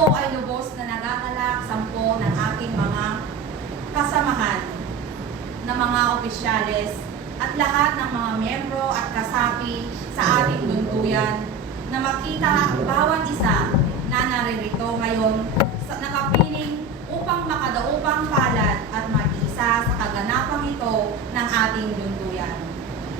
po ay lubos na nagagalak sampo ng aking mga kasamahan na mga opisyales at lahat ng mga miyembro at kasapi sa ating lunduyan na makita ang bawat isa na naririto ngayon sa nakapiling upang makadaupang palad at mag-isa sa kaganapang ito ng ating lunduyan.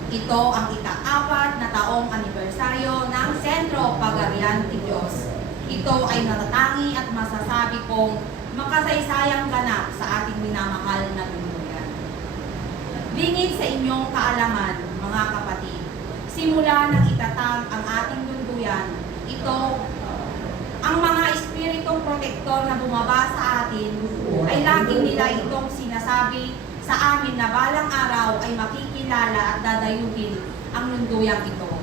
Ito ang ika-4 na taong anibersaryo ng Sentro Pagarian de Dios. Ito ay natatangi at masasabi kong makasaysayang ganap sa ating minamahal na lunduyan. Lingid sa inyong kaalaman, mga kapatid, simula nang itatag ang ating lunduyan, ito, ang mga espiritong protektor na bumaba sa atin, ay laging nila itong sinasabi sa amin na balang araw ay makikilala at dadayuhin ang lunduyang ito.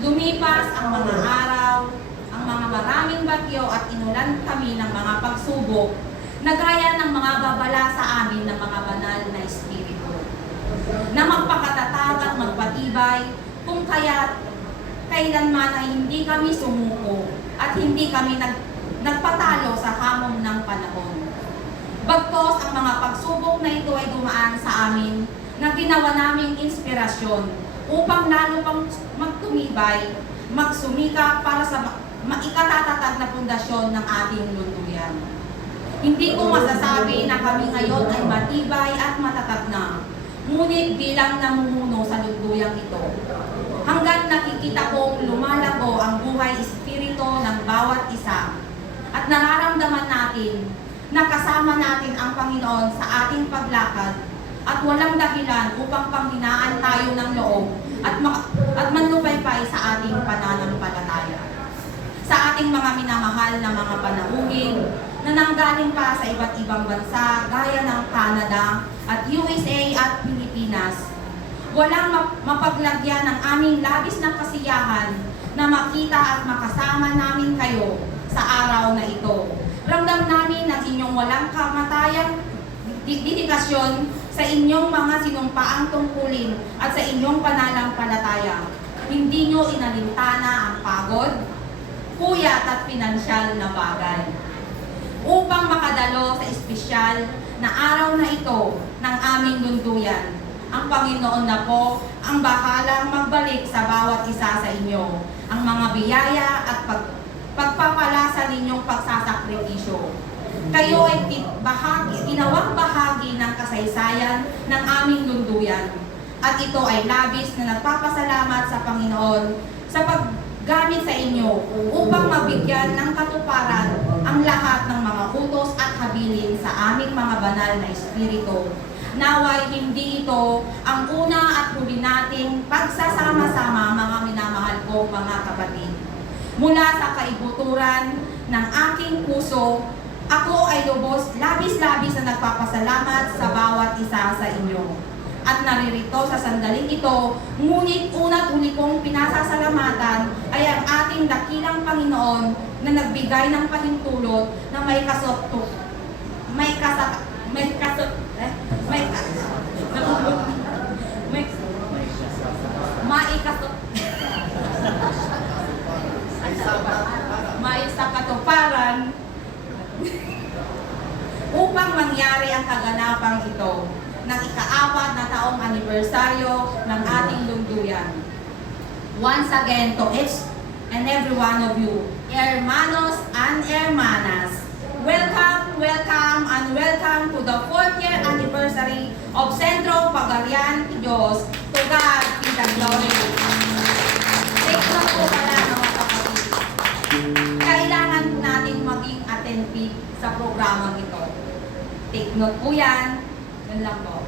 Lumipas ang mga araw, ang mga maraming bagyo at inulan kami ng mga pagsubok na gaya ng mga babala sa amin ng mga banal na espiritu na magpakatatag at magpatibay kung kaya't kailanman ay hindi kami sumuko at hindi kami nagpatalo sa hamon ng panahon. Bagkos ang mga pagsubok na ito ay dumaan sa amin na ginawa naming inspirasyon upang lalo pang magtumibay, magsumika para sa maikatatatag na pundasyon ng ating lunduyan. Hindi ko masasabi na kami ngayon ay matibay at matatag na, ngunit bilang namumuno sa lunduyang ito, hanggang nakikita kong lumalago ang buhay espiritu ng bawat isa at nararamdaman natin na kasama natin ang Panginoon sa ating paglakad at walang dahilan upang panghinaan tayo ng loob at manlupaypay sa ating pananampalataya. Sa ating mga minamahal na mga panauhin na nanggaling pa sa iba't ibang bansa gaya ng Canada at USA at Pilipinas, walang mapaglagyan ng aming labis na kasiyahan na makita at makasama namin kayo sa araw na ito. Ramdam namin ang inyong walang kamatayang dedikasyon sa inyong mga sinumpaang tungkulin at sa inyong pananampalataya. Hindi nyo inalintana ang pagod, puyat at pinansyal na bagay upang makadalo sa espesyal na araw na ito ng aming lunduyan. Ang Panginoon na po ang bahalang magbalik sa bawat isa sa inyo ang mga biyaya at pagpapala sa ninyong pagsasakripisyo. Kayo ay ginawang bahagi ng kasaysayan ng aming lunduyan at ito ay labis na nagpapasalamat sa Panginoon sa paggamit sa inyo upang mabigyan ng katuparan ang lahat ng mga utos at habilin sa aming mga banal na espiritu. Naway hindi ito ang una at huli nating pagsasama-sama, mga minamahal ko mga kapatid. Mula sa kaibuturan ng aking puso, ako ay labis-labis na nagpapasalamat sa bawat isa sa inyo. At naririto sa sandaling ito, ngunit una't huli kong pinasasalamatan ay ang ating dakilang Panginoon na nagbigay ng pahintulot na maisakatuparan upang mangyari ang kaganapang ito ng ika-4 na taong anibersaryo ng ating lunduyan. Once again to each and every one of you, hermanos and hermanas, welcome, welcome, and welcome to the 4th year anniversary of Sentro Pagarian de Dios. To God be the glory. Take note po pala mga kapatid. Kailangan natin maging attentive sa programang ito. Take note po yan. Yun lang po.